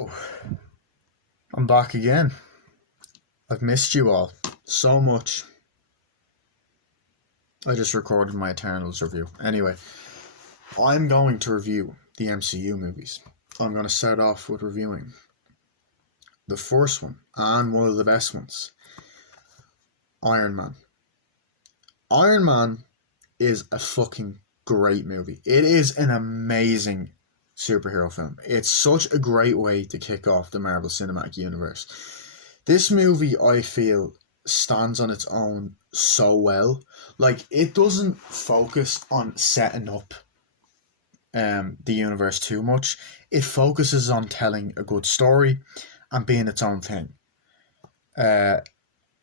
Oh, I'm back again. I've missed you all so much. I just recorded my Eternals review. Anyway, I'm going to review the MCU movies. I'm going to start off with reviewing the first one, and one of the best ones, Iron Man. Iron Man is a fucking great movie. It is an amazing superhero film. It's such a great way to kick off the Marvel Cinematic Universe. This movie, I feel, stands on its own so well. Like, it doesn't focus on setting up the universe too much. It focuses on telling a good story and being its own thing. And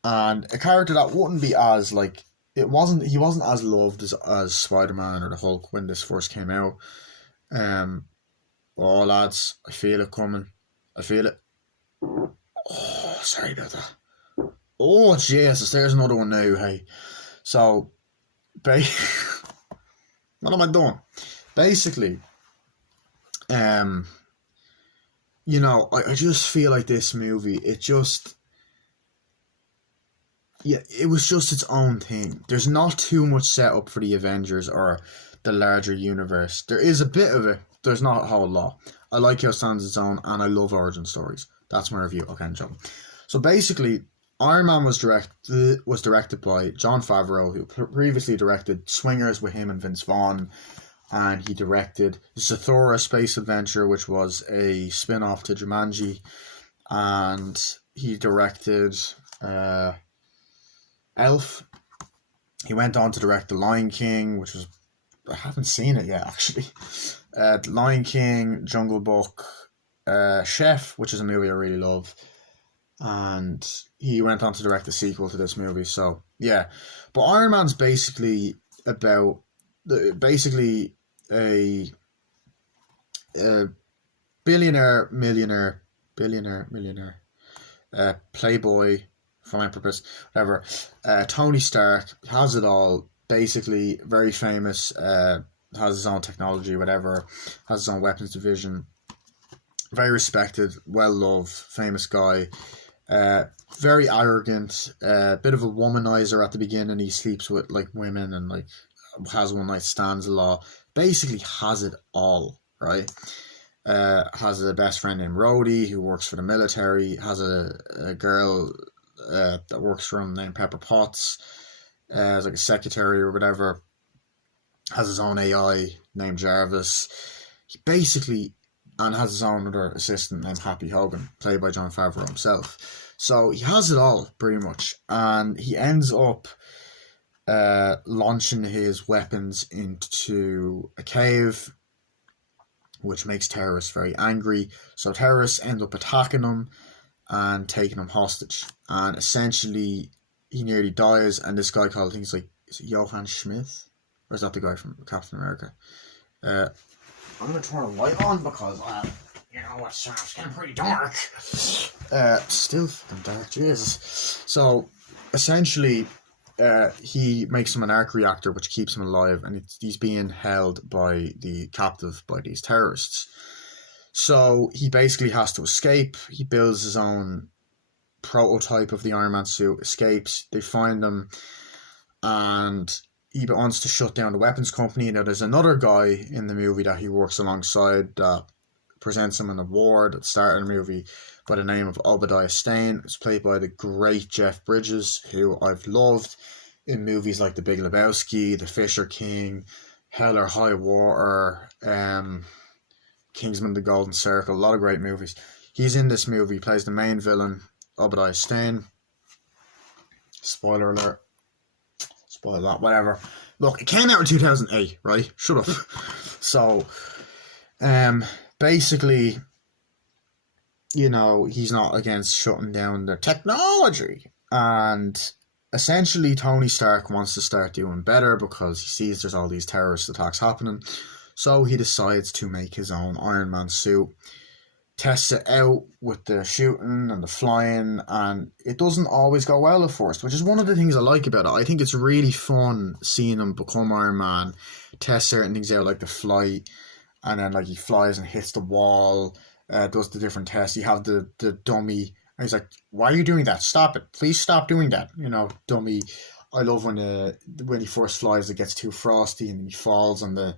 a character that wouldn't be as, like, he wasn't as loved as Spider-Man or the Hulk when this first came out. Oh, lads, I feel it coming. I feel it. Oh, sorry about that. Oh, Jesus, there's another one now, hey. So, what am I doing? Basically, I just feel like this movie, it was just its own thing. There's not too much setup for the Avengers or the larger universe. There is a bit of it. There's not a whole lot. I like how it stands its own, and I love origin stories. That's my review. Okay, I'm joking. So basically, Iron Man was directed by Jon Favreau, who previously directed Swingers with him and Vince Vaughn, and he directed Zathura Space Adventure, which was a spin-off to Jumanji, and he directed Elf. He went on to direct The Lion King, which was, I haven't seen it yet actually. The Lion King, Jungle Book, Chef, which is a movie I really love, and he went on to direct the sequel to this movie. So yeah, but Iron Man's basically about a millionaire, playboy, philanthropist, whatever. Tony Stark has it all. Basically, very famous. Has his own technology, whatever. Has his own weapons division. Very respected, well loved, famous guy. Very arrogant. Bit of a womanizer at the beginning. He sleeps with like women and like has one night stands a lot. Basically, has it all, right? Has a best friend named Rhodey who works for the military. Has a girl that works for him named Pepper Potts, as like a secretary or whatever. Has his own AI named Jarvis. He basically, and has his own other assistant named Happy Hogan, played by Jon Favreau himself. So he has it all pretty much, and he ends up launching his weapons into a cave, which makes terrorists very angry. So terrorists end up attacking him and taking him hostage, and essentially he nearly dies. And this guy called, I think it's like, is it Johann Schmidt, or is that the guy from Captain America? I'm gonna turn a light on because it's getting pretty dark. Still fucking dark, Jesus. So essentially, he makes him an arc reactor which keeps him alive, and he's being held captive by these terrorists. So he basically has to escape. He builds his own prototype of the Iron Man suit, escapes, they find him, and he wants to shut down the weapons company. Now there's another guy in the movie that he works alongside that presents him an award at the start of the movie by the name of Obadiah Stane. It's played by the great Jeff Bridges, who I've loved in movies like The Big Lebowski, The Fisher King, Hell or High Water, Kingsman: The Golden Circle, a lot of great movies. He's in this movie, he plays the main villain, Obadiah Stane. Spoiler alert. Spoil that, whatever. Look, it came out in 2008, right? Shut up. So, basically, he's not against shutting down the technology. And essentially, Tony Stark wants to start doing better because he sees there's all these terrorist attacks happening. So he decides to make his own Iron Man suit, tests it out with the shooting and the flying, and it doesn't always go well at first, which is one of the things I like about it. I think it's really fun seeing him become Iron Man, test certain things out like the flight, and then like he flies and hits the wall, does the different tests. You have the dummy, and he's like, "Why are you doing that? Stop it! Please stop doing that." Dummy. I love when he first flies, it gets too frosty and he falls on the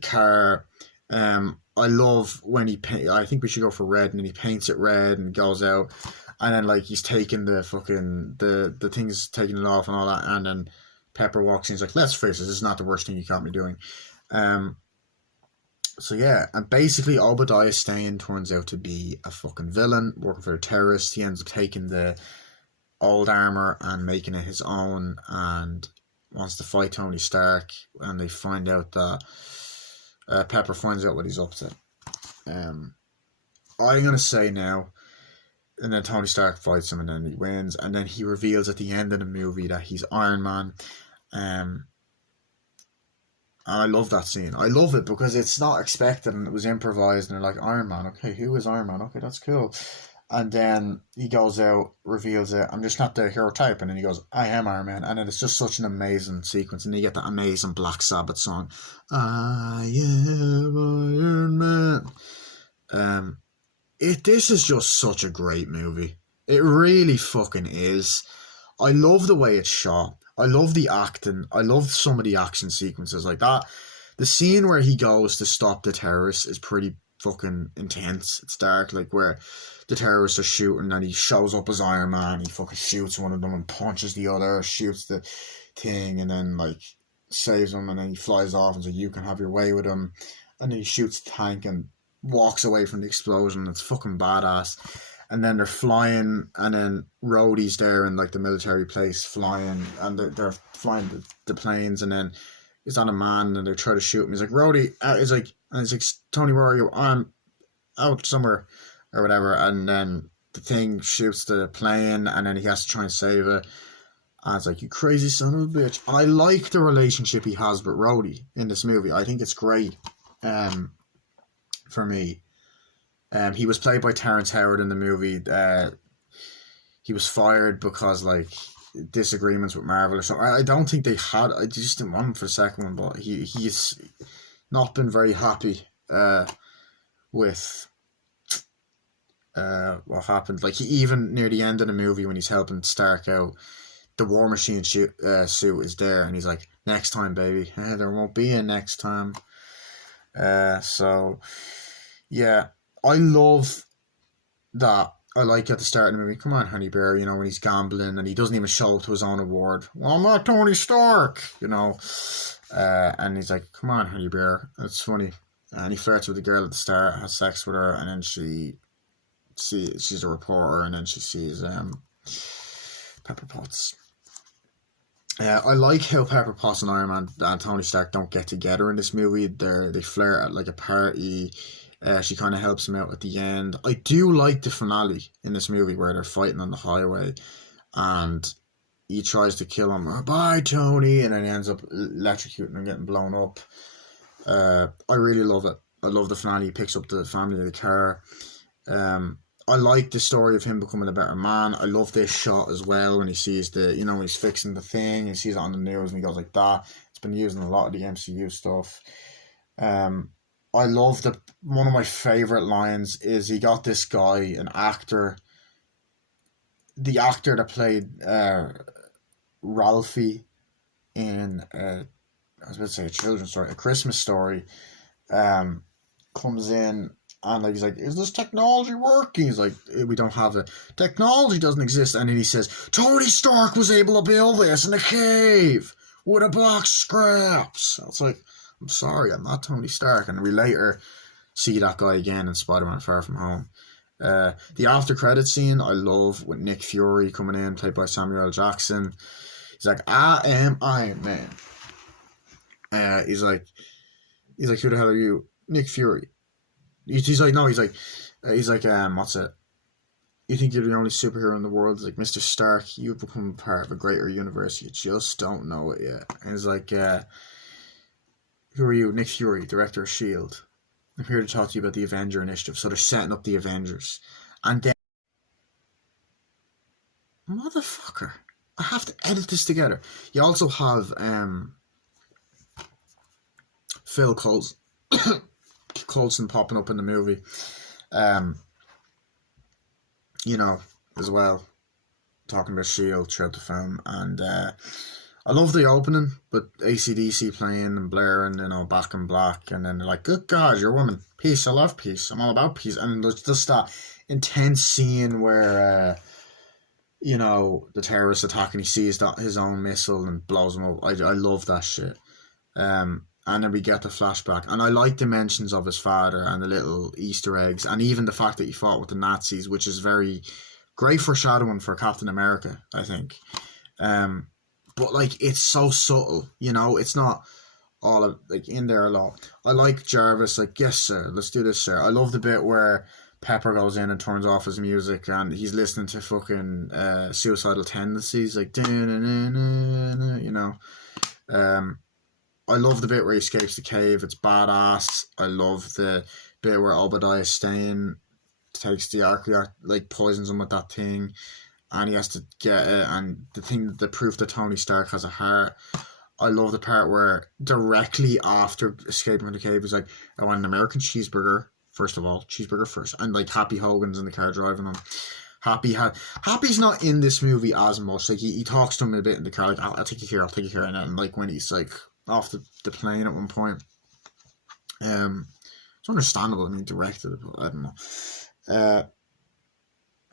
car. I love when I think we should go for red, and then he paints it red and goes out, and then like he's taking the fucking the things taking it off and all that, and then Pepper walks in. He's like, "Let's face it, this is not the worst thing you caught me doing." Um, so yeah, and basically Obadiah Stane turns out to be a fucking villain working for a terrorist. He ends up taking the old armor and making it his own, and wants to fight Tony Stark. And they find out that Pepper finds out what he's up to. I'm gonna say now, and then Tony Stark fights him, and then he wins, and then he reveals at the end of the movie that he's Iron Man. And I love that scene. I love it because it's not expected and it was improvised, and they're like, Iron Man, okay, who is Iron Man? Okay, that's cool. And then he goes out, reveals it, I'm just not the hero type, and then he goes, I am Iron Man, and then it's just such an amazing sequence, and you get that amazing Black Sabbath song, I am Iron Man. This is just such a great movie. It really fucking is. I love the way it's shot. I love the acting. I love some of the action sequences like that. The scene where he goes to stop the terrorists is pretty fucking intense. It's dark, like where the terrorists are shooting and he shows up as Iron Man. He fucking shoots one of them and punches the other, shoots the thing, and then like saves him, and then he flies off and says, "You can have your way with him." And then he shoots the tank and walks away from the explosion. It's fucking badass. And then they're flying, and then Rhodey's there in like the military place flying, and they're flying the planes, and then he's on a man, and they try to shoot him. He's like, Rhodey, he's like, Tony, where are you? I'm out somewhere, or whatever. And then the thing shoots the plane, and then he has to try and save it. And it's like, you crazy son of a bitch. I like the relationship he has with Rhodey in this movie. I think it's great. For me. He was played by Terrence Howard in the movie. He was fired because like disagreements with Marvel or something. I don't think they had. I just didn't want him for the second one, but he's not been very happy with what happened. Like even near the end of the movie when he's helping Stark out, the War Machine suit is there, and he's like, "Next time, baby." There won't be a next time. So yeah. I love that. I like at the start of the movie, come on, honey bear, when he's gambling and he doesn't even show up to his own award. Well, I'm not Tony Stark, and he's like, come on, honey bear. It's funny. And he flirts with the girl at the start, has sex with her, and then she's a reporter, and then she sees Pepper Potts. I like how Pepper Potts and Iron Man and Tony Stark don't get together in this movie. They flirt at like a party. She kind of helps him out at the end. I do like the finale in this movie where they're fighting on the highway and he tries to kill him. Bye, Tony. And then he ends up electrocuting and getting blown up. I really love it. I love the finale. He picks up the family of the car. I like the story of him becoming a better man. I love this shot as well when he sees when he's fixing the thing. He sees it on the news and he goes like that. It's been used in a lot of the MCU stuff. I love one of my favourite lines is he got this guy, an actor, the actor that played Ralphie in, I was about to say a children's story, A Christmas Story, comes in and like he's like, is this technology working? He's like, we don't have it. Technology doesn't exist. And then he says, Tony Stark was able to build this in a cave with a box of scraps. It's like, I'm sorry, I'm not Tony Stark. And we later see that guy again in Spider-Man Far From Home. The after credit scene I love with Nick Fury coming in, played by Samuel L. Jackson. He's like, I am Iron Man. He's like, who the hell are you? Nick Fury. He's like, what's it? You think you're the only superhero in the world? He's like, Mr. Stark, you've become part of a greater universe. You just don't know it yet. And he's like, who are you? Nick Fury, director of S.H.I.E.L.D. I'm here to talk to you about the Avenger Initiative. So they're setting up the Avengers. And then... Motherfucker. I have to edit this together. You also have Phil Coulson popping up in the movie. Um, you know, as well, talking about Shield throughout the film, and I love the opening, but AC/DC playing and blaring, Back in Black, and then they're like, "Good God, you're a woman. Peace. I love peace. I'm all about peace." And there's just that intense scene where, the terrorist attack, and he sees that his own missile and blows him up. I love that shit. And then we get the flashback, and I like the mentions of his father and the little Easter eggs, and even the fact that he fought with the Nazis, which is very great foreshadowing for Captain America, I think. But like it's so subtle, it's not all like in there a lot. I like Jarvis, like, yes sir, let's do this, sir. I love the bit where Pepper goes in and turns off his music, and he's listening to fucking Suicidal Tendencies, like, I love the bit where he escapes the cave. It's badass. I love the bit where Obadiah Stane takes the arc, like poisons him with that thing, and he has to get it. And the proof that Tony Stark has a heart. I love the part where directly after escaping from the cave, he's like, "I want an American cheeseburger. First of all, cheeseburger first." And like Happy Hogan's in the car driving him. Happy's not in this movie as much. Like he talks to him a bit in the car, like, I'll take you here, and like when he's like off the plane at one point. It's understandable. I mean, directed it, but I don't know.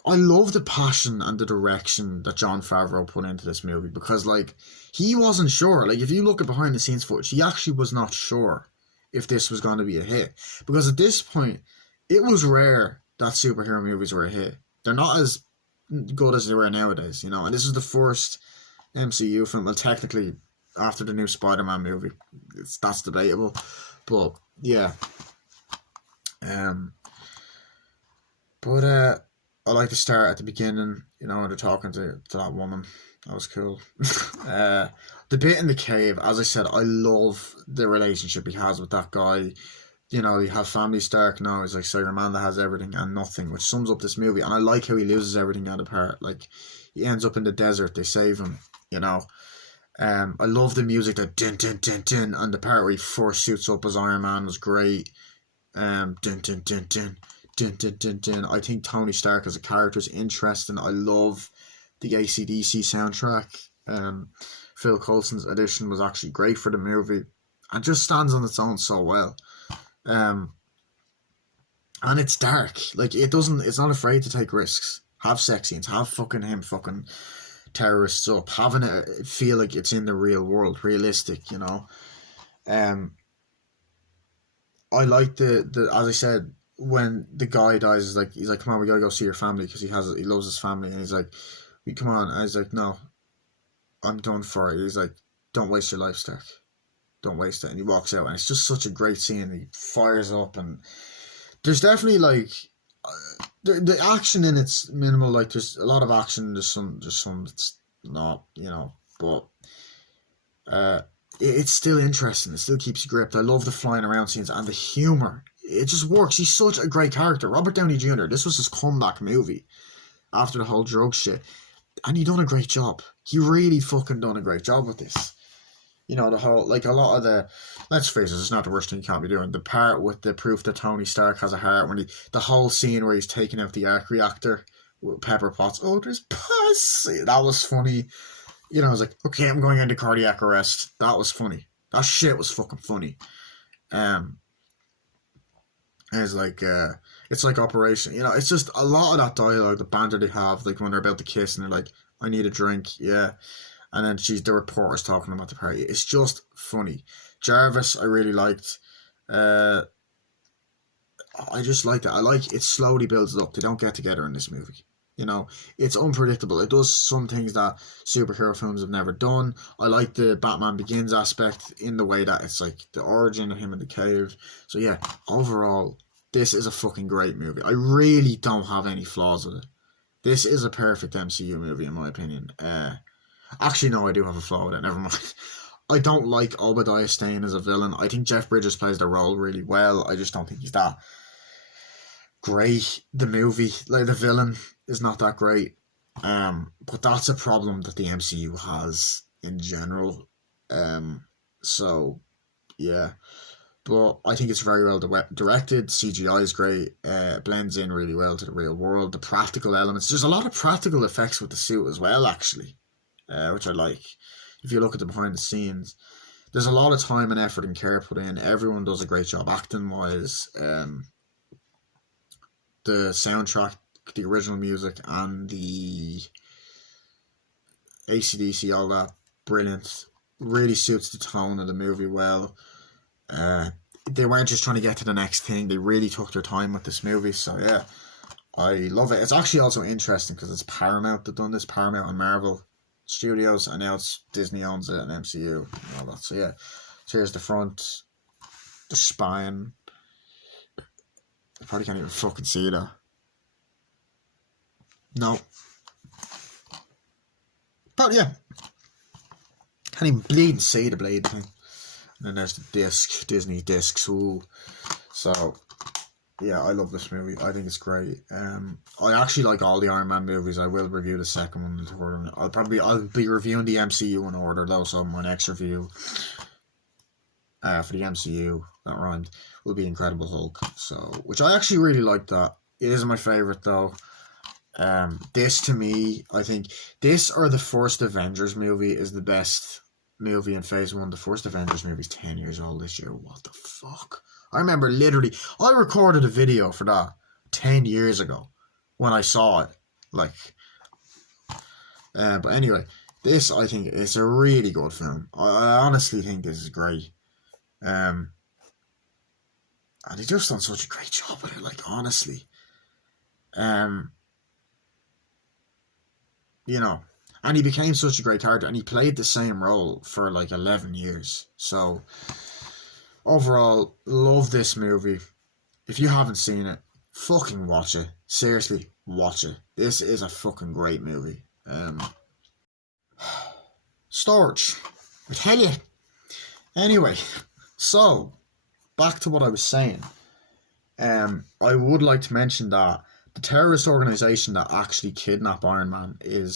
I love the passion and the direction that Jon Favreau put into this movie, because like he wasn't sure. Like if you look at behind the scenes footage, he actually was not sure if this was going to be a hit, because at this point it was rare that superhero movies were a hit. They're not as good as they were nowadays, and this is the first MCU film. Well, technically after the new Spider-Man movie, that's debatable, but yeah. But I like to start at the beginning, when they're talking to that woman. That was cool. The bit in the cave, as I said, I love the relationship he has with that guy. You have family Stark now. He's like, so your man that has everything and nothing, which sums up this movie. And I like how he loses everything at a part. Like, he ends up in the desert. They save him, I love the music, that din din din din, and the part where he first suits up as Iron Man was great. Din din din din. Dun, dun, dun, dun. I think Tony Stark as a character is interesting. I love the AC/DC soundtrack. Phil Coulson's edition was actually great for the movie, and just stands on its own so well. And it's dark. Like it's not afraid to take risks. Have sex scenes. Have fucking him fucking terrorists up. Having it feel like it's in the real world, realistic. I like the as I said, when the guy dies, he's like, come on, we gotta go see your family, because he loves his family, and he's like, come on, and he's like, no, I'm done for it. He's like, don't waste your life, Stark, don't waste it, and he walks out, and it's just such a great scene. He fires up, and there's definitely like the action in it's minimal. Like there's a lot of action, there's some that's not, but it's still interesting. It still keeps you gripped. I love the flying around scenes and the humor. It just works. He's such a great character. Robert Downey Jr., this was his comeback movie after the whole drug shit. And he done a great job. He really fucking done a great job with this. The whole, like a lot of the, let's face it, it's not the worst thing you can't be doing. The part with the proof that Tony Stark has a heart, the whole scene where he's taking out the arc reactor with Pepper Potts. Oh, there's pus. That was funny. I was like, okay, I'm going into cardiac arrest. That was funny. That shit was fucking funny. It's like Operation, it's just a lot of that dialogue, the banter they have, like when they're about to kiss and they're like, I need a drink, yeah. And then the reporter's talking about the party. It's just funny. Jarvis, I really liked. I just liked it. I like it slowly builds up. They don't get together in this movie. It's unpredictable. It does some things that superhero films have never done. I like the Batman Begins aspect in the way that it's like the origin of him in the cave. So yeah, overall, this is a fucking great movie. I really don't have any flaws with it. This is a perfect MCU movie in my opinion. Actually, no, I do have a flaw with it. Never mind. I don't like Obadiah Stane as a villain. I think Jeff Bridges plays the role really well. I just don't think he's that great. The movie, like the villain, is not that great. But that's a problem that the MCU has in general. So yeah. but I think it's very well directed. CGI is great. Blends in really well to the real world. The practical elements. There's a lot of practical effects with the suit as well, actually, which I like. If you look at the behind the scenes, there's a lot of time and effort and care put in. Everyone does a great job acting wise. The soundtrack, the original music, and the AC/DC, all that, brilliant. Really suits the tone of the movie well. They weren't just trying to get to the next thing. They really took their time with this movie. So yeah, I love it. It's actually also interesting because it's Paramount that done this. Paramount and Marvel Studios, and now it's Disney owns it and MCU and all that. So yeah, so here's the front, the spine. I probably can't even fucking see that. No. But yeah, can't even bleed and see the blade thing. And then there's the disc, Disney discs. Ooh. So yeah, I love this movie. I think it's great. I actually like all the Iron Man movies. I will review the second one and the third one. I'll be reviewing the MCU in order though. So my next review for the MCU, that rhymed, will be Incredible Hulk. So, which I actually really like that. It is my favorite though. This to me, I think this or the first Avengers movie is the best movie in Phase 1. The first Avengers movie is 10 years old this year. What the fuck? I remember literally, I recorded a video for that 10 years ago when I saw it. Like, but anyway, this I think is a really good film. I honestly think this is great. And they just done such a great job with it, like, honestly. You know, and he became such a great character, and he played the same role for like 11 years. So, overall, love this movie. If you haven't seen it, fucking watch it. Seriously, watch it. This is a fucking great movie. Storage. I tell you. Anyway, so, back to what I was saying. I would like to mention that the terrorist organization that actually kidnapped Iron Man is